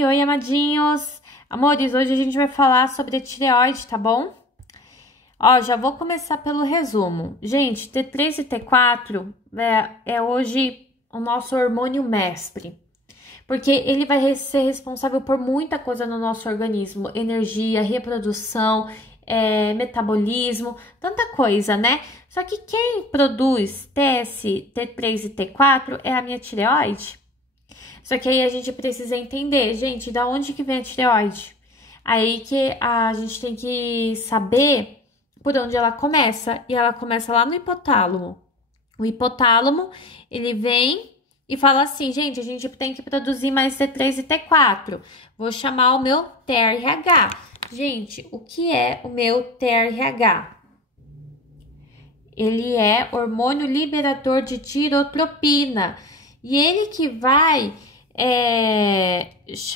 Oi, oi, amadinhos! Amores, hoje a gente vai falar sobre a tireoide, tá bom? Ó, já vou começar pelo resumo. Gente, T3 e T4 é hoje o nosso hormônio mestre. Porque ele vai ser responsável por muita coisa no nosso organismo. Energia, reprodução, metabolismo, tanta coisa, né? Só que quem produz T3 e T4 é a minha tireoide. Só que aí a gente precisa entender, gente, da onde que vem a tireoide. Aí que a gente tem que saber por onde ela começa. E ela começa lá no hipotálamo. O hipotálamo, ele vem e fala assim, gente, a gente tem que produzir mais T3 e T4. Vou chamar o meu TRH. Gente, o que é o meu TRH? Ele é hormônio liberador de tirotropina. E ele que vai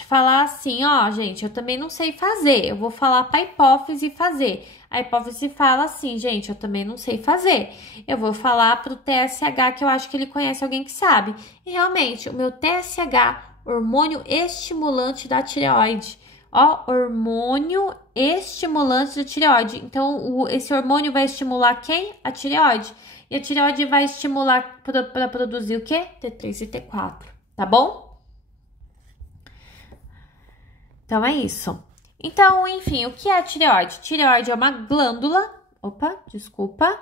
falar assim, ó, gente, eu também não sei fazer. Eu vou falar para a hipófise fazer. A hipófise fala assim, gente, eu também não sei fazer. Eu vou falar para o TSH, que eu acho que ele conhece alguém que sabe. E realmente, o meu TSH, hormônio estimulante da tireoide. Ó, hormônio estimulante da tireoide. Então, esse hormônio vai estimular quem? A tireoide. E a tireoide vai estimular para produzir o quê? T3 e T4, tá bom? Então, é isso. Então, enfim, o que é a tireoide? Tireoide é uma glândula, desculpa.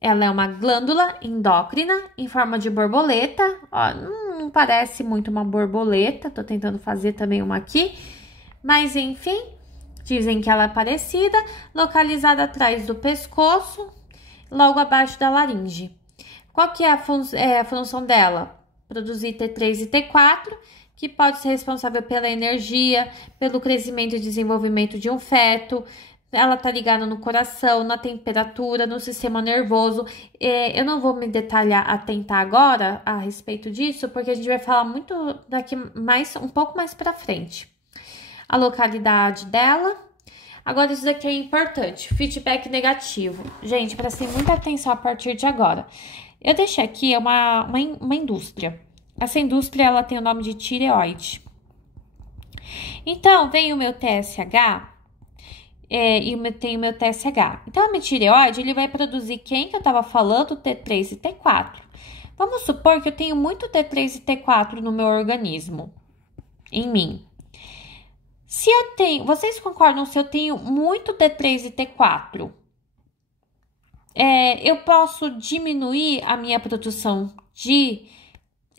Ela é uma glândula endócrina em forma de borboleta. Ó, não parece muito uma borboleta, tô tentando fazer também uma aqui. Mas, enfim, dizem que ela é parecida, localizada atrás do pescoço, logo abaixo da laringe. Qual que é a função dela? Produzir T3 e T4, que pode ser responsável pela energia, pelo crescimento e desenvolvimento de um feto. Ela tá ligada no coração, na temperatura, no sistema nervoso. Eu não vou me atentar agora a respeito disso, porque a gente vai falar muito daqui um pouco mais pra frente. A localidade dela. Agora, isso daqui é importante, feedback negativo. Gente, prestem muita atenção a partir de agora. Eu deixei aqui uma indústria. Essa indústria, ela tem o nome de tireoide. Então, vem o meu TSH e tem o meu TSH. Então, a minha tireoide, ele vai produzir quem que eu tava falando? T3 e T4. Vamos supor que eu tenho muito T3 e T4 no meu organismo, em mim. Se eu tenho, vocês concordam se eu tenho muito T3 e T4? Eu posso diminuir a minha produção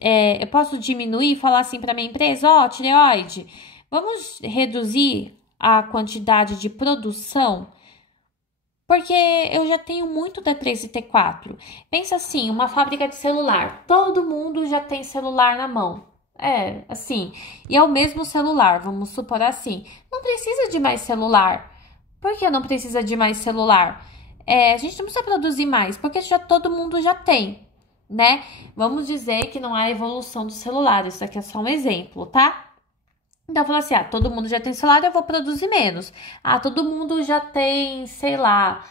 eu posso diminuir e falar assim para minha empresa, ó, tireoide, vamos reduzir a quantidade de produção, porque eu já tenho muito T3 e T4. Pensa assim, uma fábrica de celular, todo mundo já tem celular na mão. Assim, e é o mesmo celular, vamos supor assim. Não precisa de mais celular. Por que não precisa de mais celular? A gente não precisa produzir mais, porque todo mundo já tem, né? Vamos dizer que não há evolução do celular, isso aqui é só um exemplo, tá? Então, fala assim, todo mundo já tem celular, eu vou produzir menos. Todo mundo já tem, sei lá,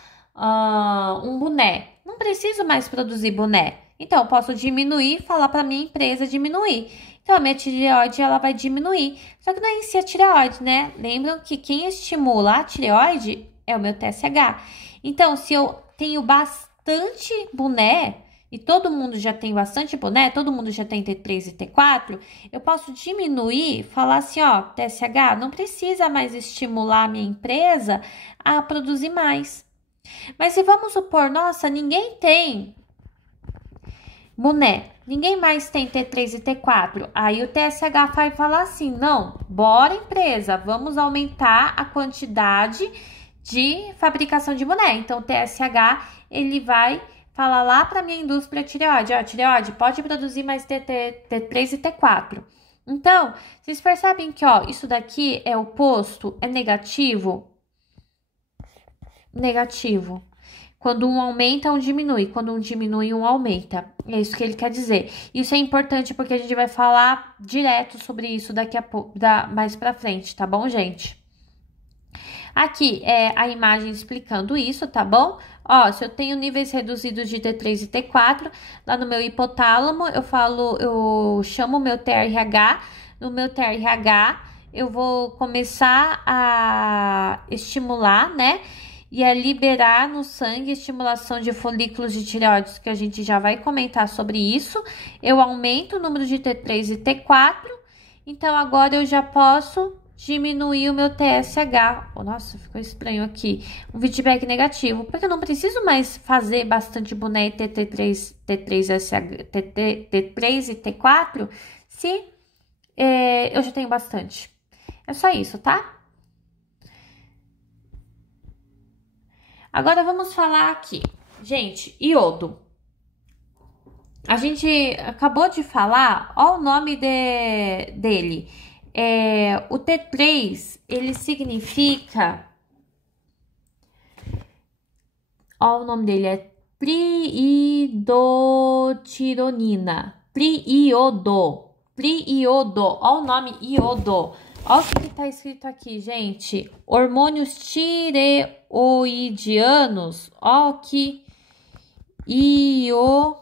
um boné. Não preciso mais produzir boné. Então, eu posso diminuir, falar para minha empresa diminuir. Então, a minha tireoide, ela vai diminuir. Só que não é em si a tireoide, né? Lembram que quem estimula a tireoide é o meu TSH. Então, se eu tenho bastante boné, e todo mundo já tem bastante boné, todo mundo já tem T3 e T4, eu posso diminuir, falar assim, ó, TSH, não precisa mais estimular a minha empresa a produzir mais. Mas se vamos supor, nossa, ninguém tem boné, ninguém mais tem T3 e T4. Aí o TSH vai falar assim, não, bora empresa, vamos aumentar a quantidade de fabricação de boné. Então o TSH, ele vai falar lá para minha indústria tireoide, ó, tireoide, pode produzir mais T3 e T4. Então, vocês percebem que, ó, isso daqui é oposto, é negativo? Negativo. Quando um aumenta, um diminui. Quando um diminui, um aumenta. É isso que ele quer dizer. Isso é importante porque a gente vai falar direto sobre isso daqui a pouco, mais pra frente, tá bom, gente? Aqui é a imagem explicando isso, tá bom? Ó, se eu tenho níveis reduzidos de T3 e T4, lá no meu hipotálamo, eu chamo o meu TRH. No meu TRH, eu vou começar a estimular, né? E a liberar no sangue estimulação de folículos de tireoides, que a gente já vai comentar sobre isso. Eu aumento o número de T3 e T4, então agora eu já posso diminuir o meu TSH. Oh, nossa, ficou estranho aqui. Um feedback negativo, porque eu não preciso mais fazer bastante boneco T3 e T4 se eu já tenho bastante. É só isso, tá? Agora vamos falar aqui, gente, iodo. A gente acabou de falar, ó o nome dele. O T3, ele significa... Ó, o nome dele é triiodotironina. Triodo. Ó o nome iodo. Olha o que tá escrito aqui, gente. Hormônios tireoidianos. Ó que iodo.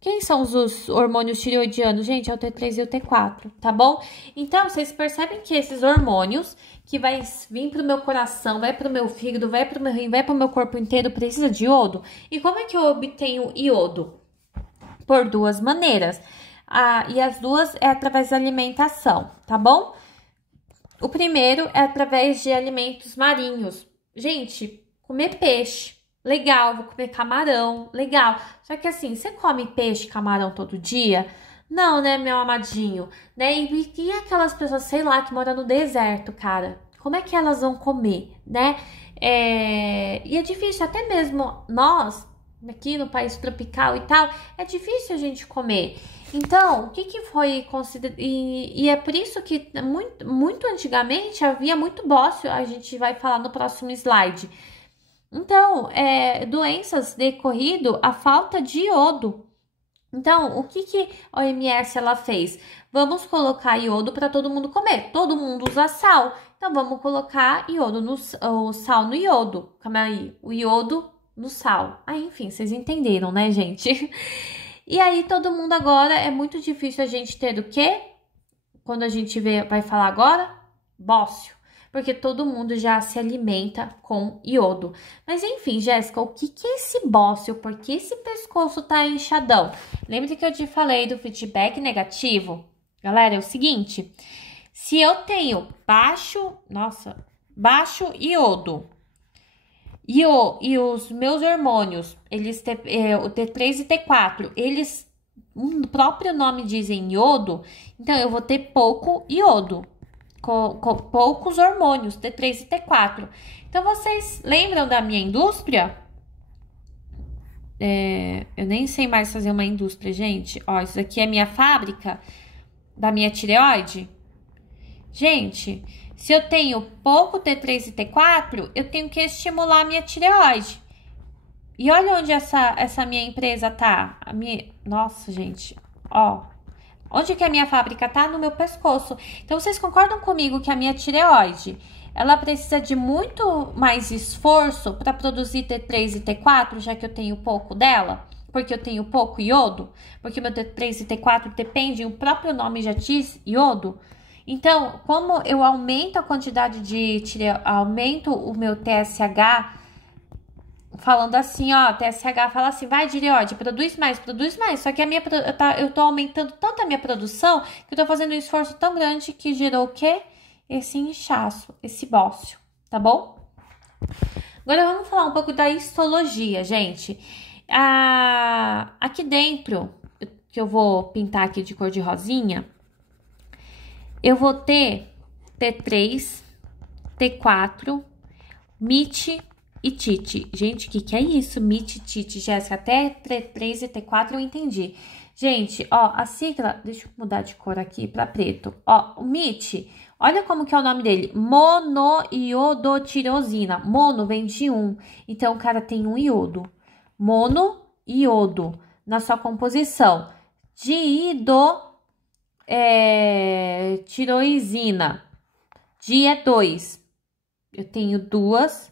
Quem são os hormônios tireoidianos? Gente, é o T3 e o T4, tá bom? Então, vocês percebem que esses hormônios que vai vir pro meu coração, vai pro meu fígado, vai pro meu rim, vai pro meu corpo inteiro, precisa de iodo? E como é que eu obtenho iodo? Por duas maneiras. E as duas é através da alimentação, tá bom? O primeiro é através de alimentos marinhos. Gente, comer peixe, legal. Vou comer camarão, legal. Só que assim, você come peixe, camarão todo dia? Não, né, meu amadinho? Né? E aquelas pessoas, sei lá, que moram no deserto, cara? Como é que elas vão comer, né? E é difícil, até mesmo nós, aqui no país tropical e tal, é difícil a gente comer. Então, o que foi considerado... E é por isso que muito antigamente havia muito bócio, a gente vai falar no próximo slide. Então, doenças decorrido a falta de iodo. Então, o que a OMS ela fez? Vamos colocar iodo para todo mundo comer. Todo mundo usa sal. Então, vamos colocar o sal no iodo. Calma aí, o iodo no sal. Enfim, vocês entenderam, né, gente? E aí, todo mundo agora, é muito difícil a gente ter o quê? Quando a gente vai falar agora, bócio. Porque todo mundo já se alimenta com iodo. Mas enfim, Jéssica, o que é esse bócio? Por que esse pescoço tá inchadão? Lembra que eu te falei do feedback negativo? Galera, é o seguinte, se eu tenho baixo iodo, e os meus hormônios, o T3 e T4, eles, o próprio nome dizem iodo, então eu vou ter pouco iodo. Com poucos hormônios, T3 e T4. Então, vocês lembram da minha indústria? Eu nem sei mais fazer uma indústria, gente. Ó, isso aqui é minha fábrica da minha tireoide. Gente, se eu tenho pouco T3 e T4, eu tenho que estimular a minha tireoide. E olha onde essa minha empresa tá. Nossa, gente, ó. Onde que a minha fábrica tá? No meu pescoço. Então, vocês concordam comigo que a minha tireoide, ela precisa de muito mais esforço para produzir T3 e T4, já que eu tenho pouco dela? Porque eu tenho pouco iodo? Porque meu T3 e T4 depende, o próprio nome já diz, iodo? Então, como eu aumento a quantidade aumento o meu TSH, falando assim, ó, TSH fala assim, vai, tireoide, produz mais, só que eu tô aumentando tanto a minha produção, que eu tô fazendo um esforço tão grande que gerou o quê? Esse inchaço, esse bócio, tá bom? Agora vamos falar um pouco da histologia, gente. Aqui dentro, que eu vou pintar aqui de cor de rosinha, eu vou ter T3, T4, MIT e TIT. Gente, o que é isso? MIT e TIT, Jéssica, até T3 e T4 eu entendi. Gente, ó, a sigla, deixa eu mudar de cor aqui para preto. Ó, o MIT, olha como que é o nome dele, monoiodotirosina. Mono vem de um, então o cara tem um iodo. Monoiodo, na sua composição. Tiroizina. Di é 2. Eu tenho dois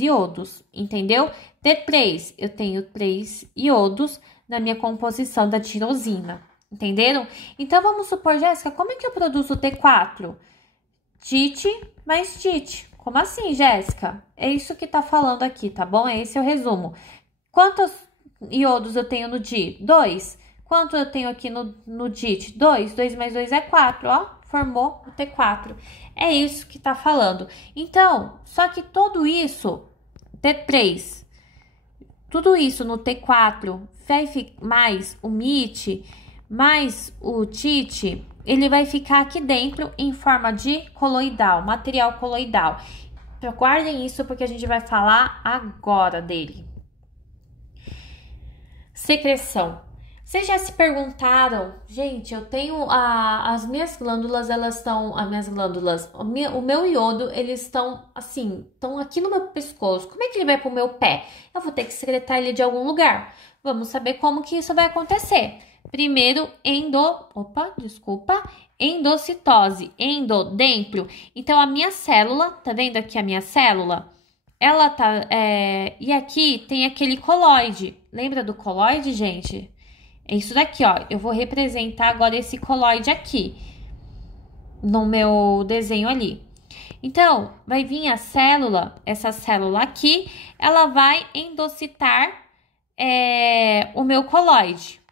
iodos, entendeu? T3, eu tenho 3 iodos na minha composição da tirosina, Entenderam? Então, vamos supor, Jéssica, como é que eu produzo o T4? DIT mais DIT. Como assim, Jéssica? É isso que tá falando aqui, tá bom? Esse é o resumo. Quantos iodos eu tenho no Di? 2. Quanto eu tenho aqui no DIT? 2. 2 mais 2 é 4, ó. Formou o T4. É isso que tá falando. Então, só que tudo isso, T3, tudo isso no T4, mais o MIT, mais o TIT, ele vai ficar aqui dentro em forma de coloidal, material coloidal. Então, guardem isso porque a gente vai falar agora dele. Secreção. Vocês já se perguntaram, gente, eu tenho as minhas glândulas, elas estão, o meu iodo, eles estão assim, estão aqui no meu pescoço. Como é que ele vai pro meu pé? Eu vou ter que secretar ele de algum lugar. Vamos saber como que isso vai acontecer. Primeiro, endocitose, dentro. Então, a minha célula, tá vendo aqui a minha célula? Ela tá, e aqui tem aquele coloide. Lembra do coloide, gente? É isso daqui, ó. Eu vou representar agora esse coloide aqui, no meu desenho ali. Então, vai vir a célula, essa célula aqui, ela vai endocitar o meu coloide.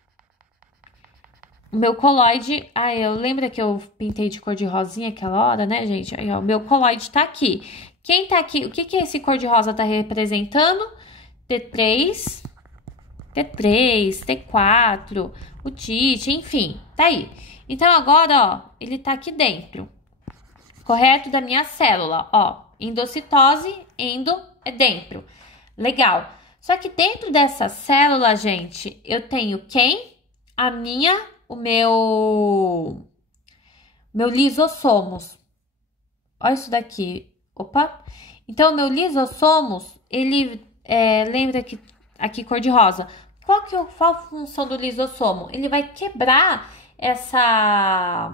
O meu coloide, eu lembro que eu pintei de cor de rosinha aquela hora, né, gente? Aí, ó, o meu coloide tá aqui. Quem tá aqui, o que que esse cor de rosa tá representando? T3, T4, o TIT, enfim, tá aí. Então, agora, ó, ele tá aqui dentro, correto? Da minha célula, ó, endocitose, é dentro. Legal. Só que dentro dessa célula, gente, eu tenho quem? O meu lisossomos. Olha isso daqui. Opa. Então, o meu lisossomos, ele, lembra que aqui cor de rosa. Qual a função do lisossomo? Ele vai quebrar essa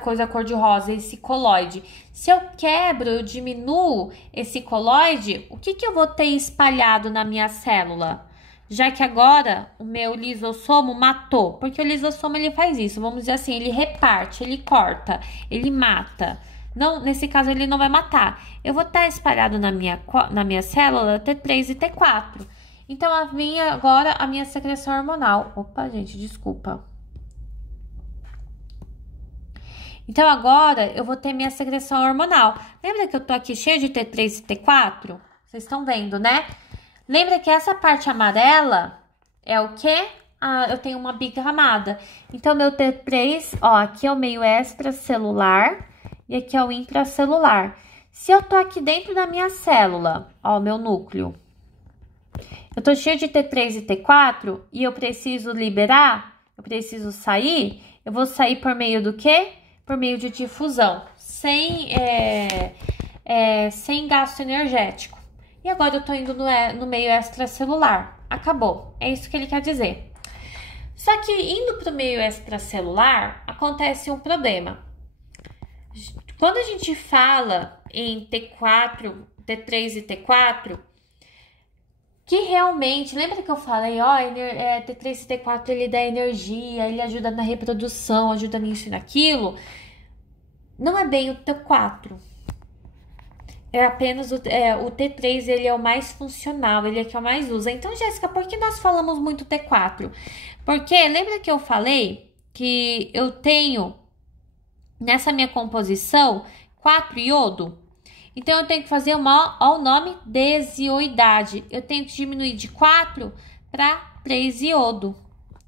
coisa cor de rosa, esse coloide. Se eu quebro, eu diminuo esse coloide, o que que eu vou ter espalhado na minha célula? Já que agora o meu lisossomo matou, porque o lisossomo ele faz isso, vamos dizer assim, ele reparte, ele corta, ele mata. Não, nesse caso ele não vai matar. Eu vou estar espalhado na minha célula T3 e T4. Então, agora a minha secreção hormonal. Opa, gente, desculpa. Então, agora eu vou ter minha secreção hormonal. Lembra que eu tô aqui cheia de T3 e T4? Vocês estão vendo, né? Lembra que essa parte amarela é o quê? Eu tenho uma bicamada. Então, meu T3, ó, aqui é o meio extracelular e aqui é o intracelular. Se eu tô aqui dentro da minha célula, ó, meu núcleo, eu tô cheio de T3 e T4 e eu preciso liberar, eu preciso sair, eu vou sair por meio do quê? Por meio de difusão, sem gasto energético. E agora eu tô indo no meio extracelular. Acabou. É isso que ele quer dizer. Só que indo pro meio extracelular, acontece um problema. Quando a gente fala em T4, T3 e T4, que realmente, lembra que eu falei, ó, T3 e T4 ele dá energia, ele ajuda na reprodução, ajuda nisso e naquilo. Não é bem o T4. É apenas o T3, ele é o mais funcional, ele é que eu mais uso. Então, Jéssica, por que nós falamos muito T4? Porque, lembra que eu falei que eu tenho, nessa minha composição, 4 iodo? Então, eu tenho que fazer o nome desioidade. Eu tenho que diminuir de 4 para 3 iodo.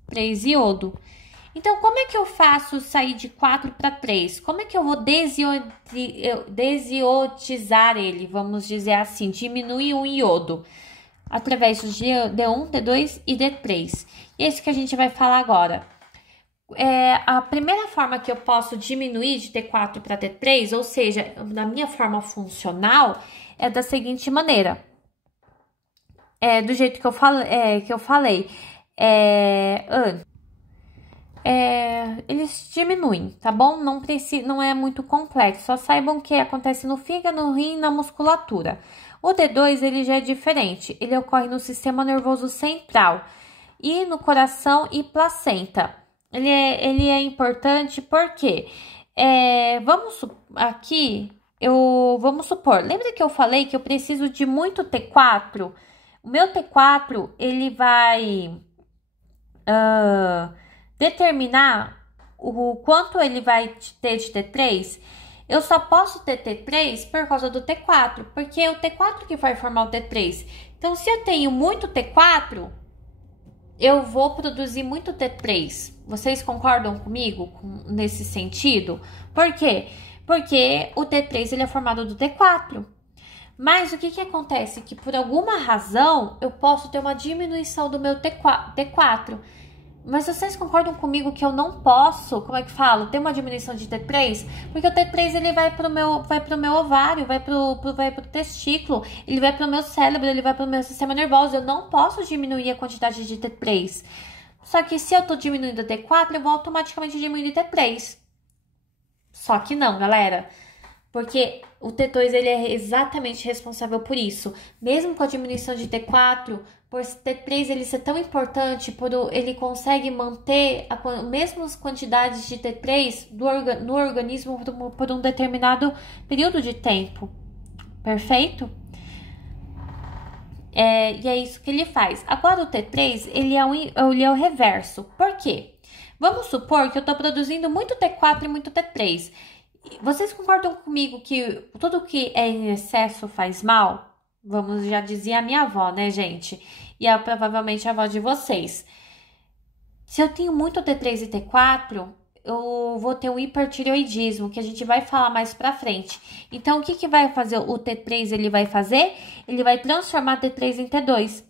3 iodo. Então, como é que eu faço sair de 4 para 3? Como é que eu vou desiotizar ele? Vamos dizer assim, diminuir um iodo. Através do D1, D2 e D3. E é isso que a gente vai falar agora. A primeira forma que eu posso diminuir de T4 para T3, ou seja, na minha forma funcional, é da seguinte maneira. Do jeito que eu falei. Eles diminuem, tá bom? Não é muito complexo. Só saibam que acontece no fígado, no rim e na musculatura. O D2, ele já é diferente. Ele ocorre no sistema nervoso central. e no coração e placenta. Ele é importante porque vamos supor, lembra que eu falei que eu preciso de muito T4? O meu T4, ele vai determinar o quanto ele vai ter de T3. Eu só posso ter T3 por causa do T4, porque é o T4 que vai formar o T3. Então, se eu tenho muito T4, eu vou produzir muito T3. Vocês concordam comigo nesse sentido? Por quê? Porque o T3 ele é formado do T4. Mas o que acontece? Que por alguma razão eu posso ter uma diminuição do meu T4. Mas vocês concordam comigo que eu não posso, como é que falo, ter uma diminuição de T3? Porque o T3 ele vai pro meu ovário, vai pro testículo, ele vai pro meu cérebro, ele vai pro meu sistema nervoso. Eu não posso diminuir a quantidade de T3. Só que se eu tô diminuindo o T4, eu vou automaticamente diminuir o T3. Só que não, galera. Porque o T2 ele é exatamente responsável por isso. Mesmo com a diminuição de T4, por T3 ele ser tão importante, ele consegue manter as mesmas quantidades de T3 no organismo por um determinado período de tempo. Perfeito? E é isso que ele faz. Agora o T3 ele é o reverso. Por quê? Vamos supor que eu estou produzindo muito T4 e muito T3. Vocês concordam comigo que tudo que é em excesso faz mal? Vamos, já dizia a minha avó, né, gente? E provavelmente a avó de vocês. Se eu tenho muito T3 e T4, eu vou ter um hipertireoidismo, que a gente vai falar mais pra frente. Então, o que vai fazer o T3? Ele vai fazer? Ele vai transformar T3 em T2.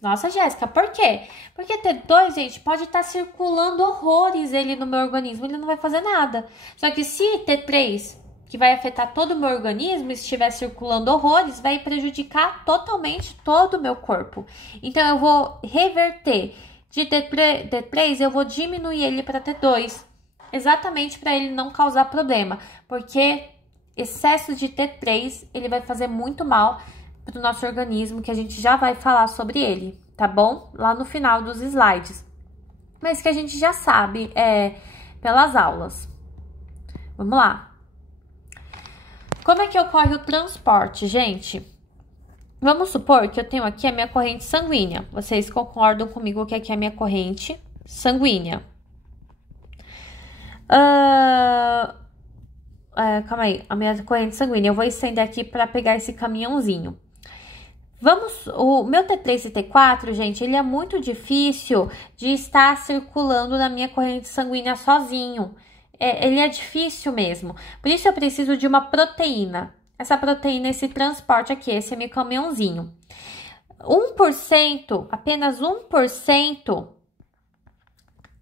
Nossa, Jéssica, por quê? Porque T2, gente, pode estar circulando horrores ele no meu organismo, ele não vai fazer nada. Só que se T3, que vai afetar todo o meu organismo, estiver circulando horrores, vai prejudicar totalmente todo o meu corpo. Então, eu vou reverter de T3, eu vou diminuir ele para T2, exatamente para ele não causar problema, porque excesso de T3, ele vai fazer muito mal para o nosso organismo, que a gente já vai falar sobre ele, tá bom? Lá no final dos slides. Mas que a gente já sabe pelas aulas. Vamos lá. Como é que ocorre o transporte, gente? Vamos supor que eu tenho aqui a minha corrente sanguínea. Vocês concordam comigo que aqui é a minha corrente sanguínea? Calma aí, a minha corrente sanguínea. Eu vou estender aqui para pegar esse caminhãozinho. O meu T3 e T4, gente, ele é muito difícil de estar circulando na minha corrente sanguínea sozinho. Ele é difícil mesmo. Por isso eu preciso de uma proteína. Essa proteína, esse transporte aqui, esse é meu caminhãozinho. 1%, apenas 1%,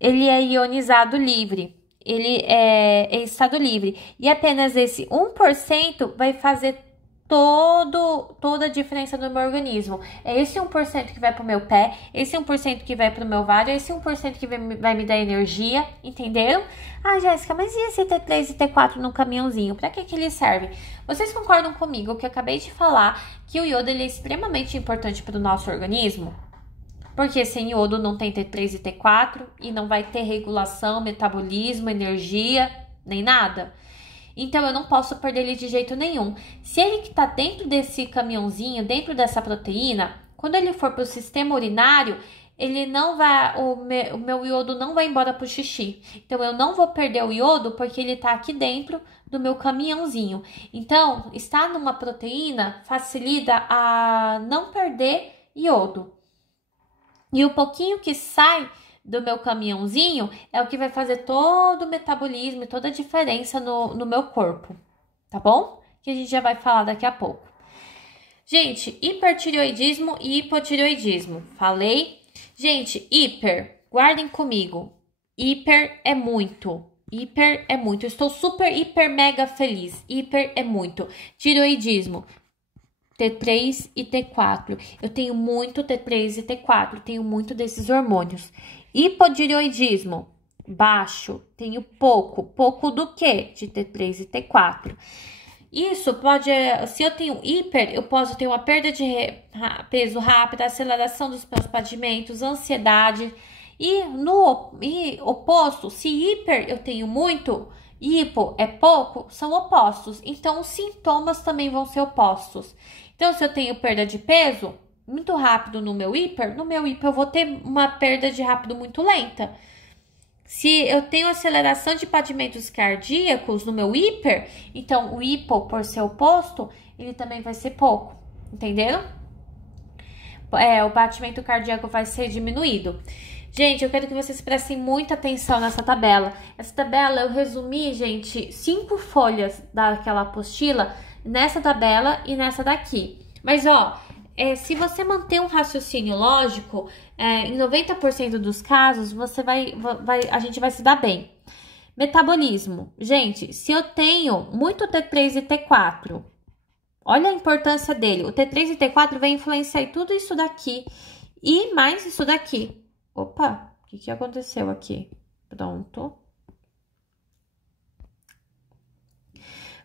ele é ionizado livre. Ele é estado livre. E apenas esse 1% vai fazer toda a diferença no meu organismo. É esse 1% que vai pro meu pé, esse 1% que vai pro meu ovário, esse 1% que vai me dar energia, entenderam? Ah, Jéssica, mas e esse T3 e T4 no caminhãozinho? Pra que ele serve? Vocês concordam comigo que eu acabei de falar que o iodo ele é extremamente importante para o nosso organismo? Porque sem iodo não tem T3 e T4 e não vai ter regulação, metabolismo, energia, nem nada. Então, eu não posso perder ele de jeito nenhum. Se ele que está dentro desse caminhãozinho, dentro dessa proteína, quando ele for para o sistema urinário, ele não vai, o meu iodo não vai embora para o xixi. Então, eu não vou perder o iodo porque ele está aqui dentro do meu caminhãozinho. Então, estar numa proteína facilita a não perder iodo. E o pouquinho que sai do meu caminhãozinho é o que vai fazer todo o metabolismo e toda a diferença no meu corpo, tá bom? Que a gente já vai falar daqui a pouco. Gente, hipertireoidismo e hipotireoidismo. Falei? Gente, hiper, guardem comigo. Hiper é muito. Hiper é muito. Eu estou super, hiper, mega feliz. Hiper é muito. Tireoidismo. T3 e T4. Eu tenho muito T3 e T4, tenho muito desses hormônios. Hipotireoidismo, baixo, tenho pouco. Pouco do que? De T3 e T4. Isso pode, se eu tenho hiper, eu posso ter uma perda de peso rápida, aceleração dos meus padimentos, ansiedade. E no oposto, se hiper eu tenho muito, hipo é pouco, são opostos. Então, os sintomas também vão ser opostos. Então, se eu tenho perda de peso muito rápido no meu hiper eu vou ter uma perda de rápido muito lenta. Se eu tenho aceleração de batimentos cardíacos no meu hiper, então o hipo, por ser oposto, ele também vai ser pouco, entenderam? O batimento cardíaco vai ser diminuído. Gente, eu quero que vocês prestem muita atenção nessa tabela. Essa tabela eu resumi, gente, 5 folhas daquela apostila nessa tabela e nessa daqui. Mas, ó, se você manter um raciocínio lógico, em 90% dos casos, a gente vai se dar bem. Metabolismo. Gente, se eu tenho muito T3 e T4, olha a importância dele. O T3 e T4 vai influenciar em tudo isso daqui e mais isso daqui. Opa, o que aconteceu aqui? Pronto.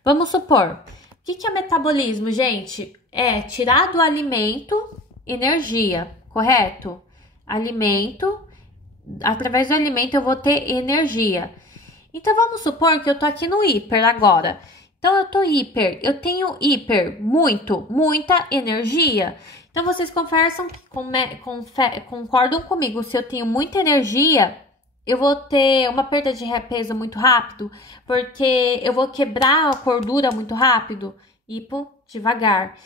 Vamos supor, o que é metabolismo, gente? É tirar do alimento energia, correto? Alimento, através do alimento eu vou ter energia. Então, vamos supor que eu tô aqui no hiper agora. Então, eu tenho hiper, muita energia. Então, vocês concordam comigo, se eu tenho muita energia, eu vou ter uma perda de peso muito rápido, porque eu vou quebrar a gordura muito rápido, hipo, devagar.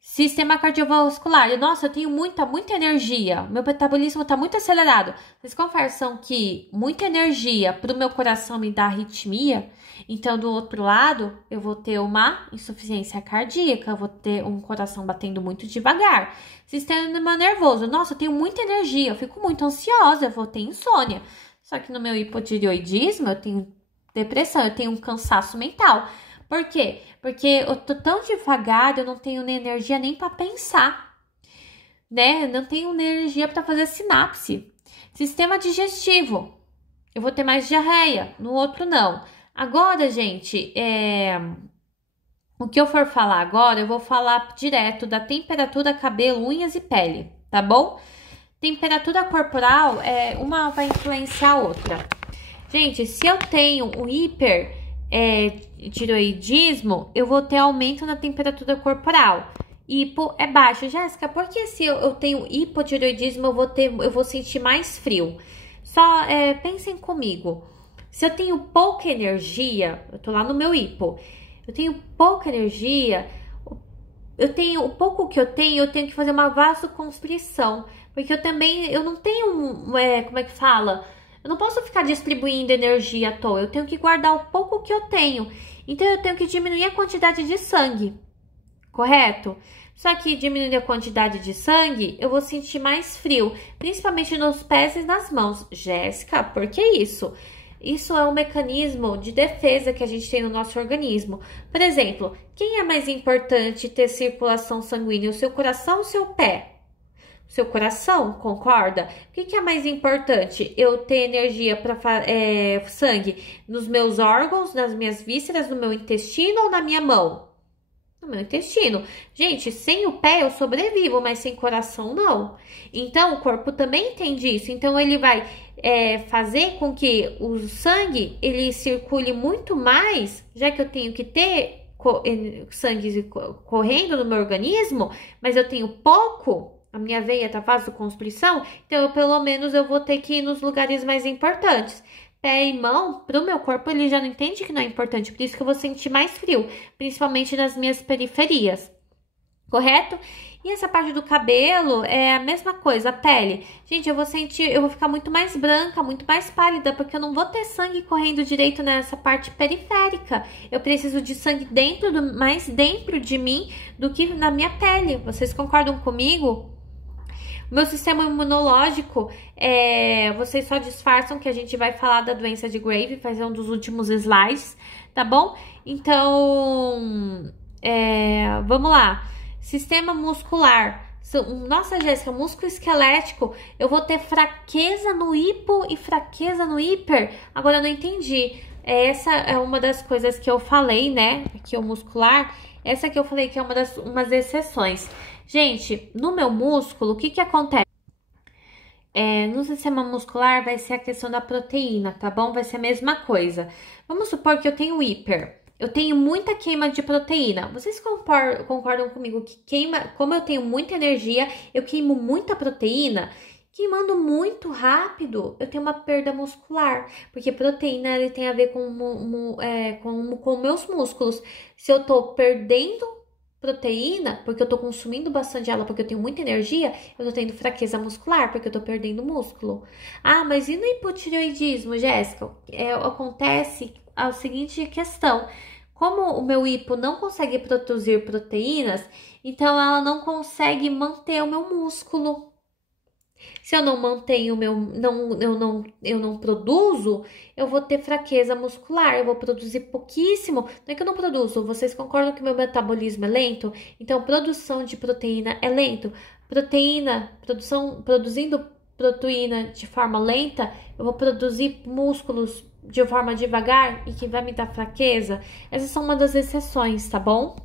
Sistema cardiovascular, nossa, eu tenho muita energia, meu metabolismo está muito acelerado. Vocês confessam que muita energia para o meu coração me dá arritmia? Então, do outro lado, eu vou ter uma insuficiência cardíaca, eu vou ter um coração batendo muito devagar. Sistema nervoso, nossa, eu tenho muita energia, eu fico muito ansiosa, eu vou ter insônia. Só que no meu hipotireoidismo, eu tenho depressão, eu tenho um cansaço mental. Por quê? Porque eu tô tão devagar, eu não tenho energia nem para pensar, né? Eu não tenho energia para fazer sinapse. Sistema digestivo, eu vou ter mais diarreia, no outro não. Agora, gente, o que eu for falar agora, eu vou falar direto da temperatura, cabelo, unhas e pele, tá bom? Temperatura corporal, uma vai influenciar a outra. Gente, se eu tenho um hipertireoidismo, eu vou ter aumento na temperatura corporal. Hipo é baixo. Jéssica, por que se eu tenho hipotireoidismo, eu vou sentir mais frio? Só pensem comigo. Se eu tenho pouca energia, eu tô lá no meu hipo, eu tenho pouca energia, o pouco que eu tenho que fazer uma vasoconstrição, porque eu não tenho, como é que fala? Eu não posso ficar distribuindo energia à toa, eu tenho que guardar o pouco que eu tenho, então eu tenho que diminuir a quantidade de sangue, correto? Só que diminuindo a quantidade de sangue, eu vou sentir mais frio, principalmente nos pés e nas mãos. Jéssica, por que isso? Isso é um mecanismo de defesa que a gente tem no nosso organismo. Por exemplo, quem é mais importante ter circulação sanguínea, o seu coração ou o seu pé? O seu coração, concorda? O que é mais importante? Eu ter energia para sangue nos meus órgãos, nas minhas vísceras, no meu intestino ou na minha mão? No meu intestino. Gente, sem o pé eu sobrevivo, mas sem coração não. Então, o corpo também entende isso. Então, ele vai fazer com que o sangue, ele circule muito mais, já que eu tenho que ter sangue correndo no meu organismo, mas eu tenho pouco, a minha veia tá vasoconstrição, então, pelo menos, eu vou ter que ir nos lugares mais importantes. Pé e mão, pro meu corpo, ele já não entende que não é importante, por isso que eu vou sentir mais frio, principalmente nas minhas periferias, correto? E essa parte do cabelo é a mesma coisa, a pele. Gente, eu vou ficar muito mais branca, muito mais pálida, porque eu não vou ter sangue correndo direito nessa parte periférica. Eu preciso de sangue mais dentro de mim do que na minha pele. Vocês concordam comigo? Meu sistema imunológico, vocês só disfarçam que a gente vai falar da doença de Graves, fazer um dos últimos slides, tá bom? Então, vamos lá. Sistema muscular. Nossa, Jéssica, músculo esquelético, eu vou ter fraqueza no hipo e fraqueza no hiper? Agora eu não entendi. Essa é uma das coisas que eu falei, né? Aqui o muscular. Essa que eu falei que é umas exceções. Gente, no meu músculo, o que que acontece? No sistema muscular vai ser a questão da proteína, tá bom? Vai ser a mesma coisa. Vamos supor que eu tenho hiper. Eu tenho muita queima de proteína. Vocês concordam comigo que como eu tenho muita energia, eu queimo muita proteína? Queimando muito rápido, eu tenho uma perda muscular. Porque proteína ele tem a ver com meus músculos. Se eu tô perdendo proteína, porque eu tô consumindo bastante ela, porque eu tenho muita energia, eu tô tendo fraqueza muscular, porque eu tô perdendo músculo. Ah, mas e no hipotireoidismo, Jéssica? Acontece a seguinte questão. Como o meu hipo não consegue produzir proteínas, então ela não consegue manter o meu músculo. Se eu não mantenho o meu, eu não produzo, eu vou ter fraqueza muscular, eu vou produzir pouquíssimo. Não é que eu não produzo, vocês concordam que o meu metabolismo é lento? Então, produção de proteína é lento. Produzindo proteína de forma lenta, eu vou produzir músculos de forma devagar e que vai me dar fraqueza. Essas são uma das exceções, tá bom?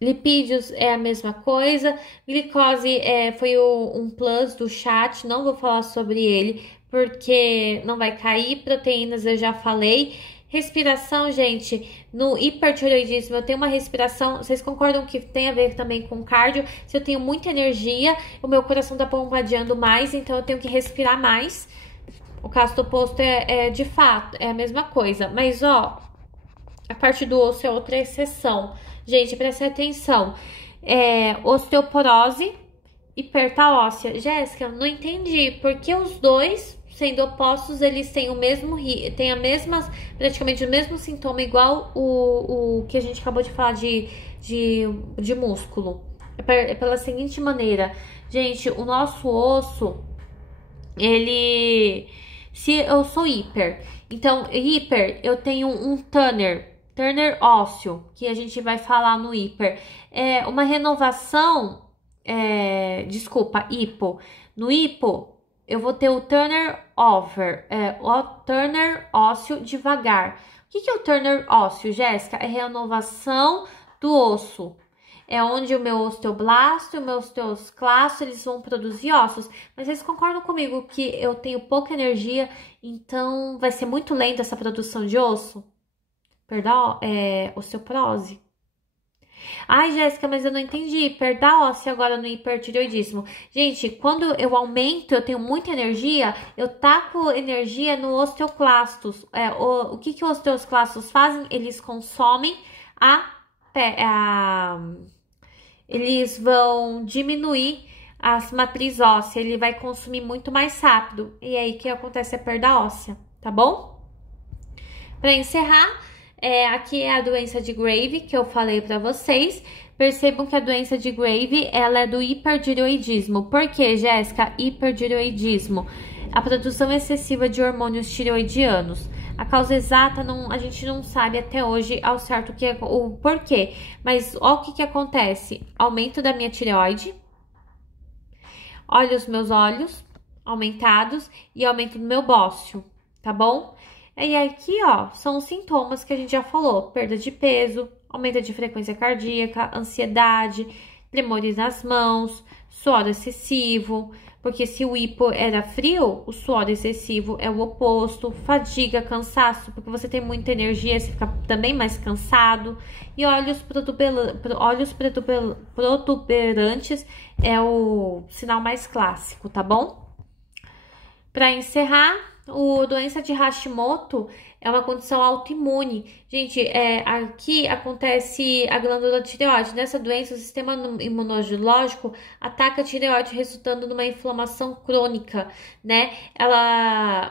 Lipídios é a mesma coisa. Glicose foi um plus do chat, não vou falar sobre ele porque não vai cair. Proteínas eu já falei. Respiração, gente, no hipertireoidismo eu tenho uma respiração. Vocês concordam que tem a ver também com cardio? Se eu tenho muita energia, o meu coração tá bombardeando mais, então eu tenho que respirar mais. O caso do oposto de fato, é a mesma coisa. Mas, ó, a parte do osso é outra exceção. Gente, presta atenção. Osteoporose e perda óssea. Jéssica, não entendi. Por que os dois, sendo opostos, eles têm têm praticamente o mesmo sintoma, igual o que a gente acabou de falar de músculo? Pela seguinte maneira. Gente, o nosso osso, se eu sou hiper, então hiper, eu tenho um Turner ósseo, que a gente vai falar no hiper. Uma renovação, hipo. No hipo, eu vou ter o Turner o Turner ósseo devagar. O que é o Turner ósseo, Jéssica? É renovação do osso. É onde o meu osteoblasto e o meu osteoclasto, eles vão produzir ossos. Mas vocês concordam comigo que eu tenho pouca energia, então vai ser muito lenta essa produção de osso? Perdão, osteoporose. Ai, Jéssica, mas eu não entendi. Perda óssea agora no hipertireoidismo. Gente, quando eu aumento, eu tenho muita energia, eu taco energia no osteoclastos. O que os osteoclastos fazem? Eles consomem eles vão diminuir as matrizes ósseas, ele vai consumir muito mais rápido. E aí que acontece a perda óssea, tá bom? Para encerrar, aqui é a doença de Grave que eu falei para vocês. Percebam que a doença de Grave, ela é do hipertireoidismo. Por que, Jéssica? Hipertireoidismo. A produção excessiva de hormônios tireoidianos. A causa exata a gente não sabe até hoje ao certo o porquê. Mas olha o que acontece. Aumento da minha tireoide. Olha os meus olhos aumentados e aumento do meu bócio, tá bom? E aqui, ó, são os sintomas que a gente já falou. Perda de peso, aumento de frequência cardíaca, ansiedade, tremores nas mãos, suor excessivo. Porque se o hipo era frio, o suor excessivo é o oposto. Fadiga, cansaço, porque você tem muita energia, você fica também mais cansado. E olhos protuberantes é o sinal mais clássico, tá bom? Para encerrar, a doença de Hashimoto é uma condição autoimune. Gente, aqui acontece a glândula tireoide. Nessa doença, o sistema imunológico ataca a tireoide, resultando numa inflamação crônica, né?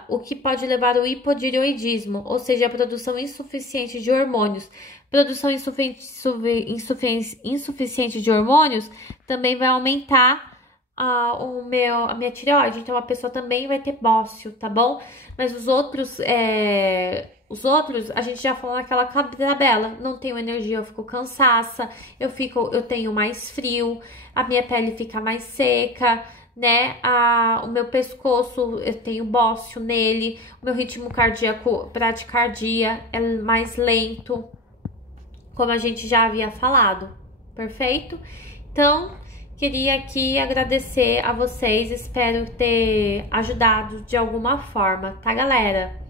O que pode levar ao hipotireoidismo, ou seja, a produção insuficiente de hormônios. Produção insuficiente de hormônios também vai aumentar a minha tireoide, então a pessoa também vai ter bócio, tá bom? Mas os outros a gente já falou naquela tabela. Não tenho energia, eu fico cansaça, eu tenho mais frio, a minha pele fica mais seca, né? O meu pescoço, eu tenho bócio nele, o meu ritmo cardíaco, bradicardia é mais lento, como a gente já havia falado, perfeito? Então, queria aqui agradecer a vocês, espero ter ajudado de alguma forma, tá, galera?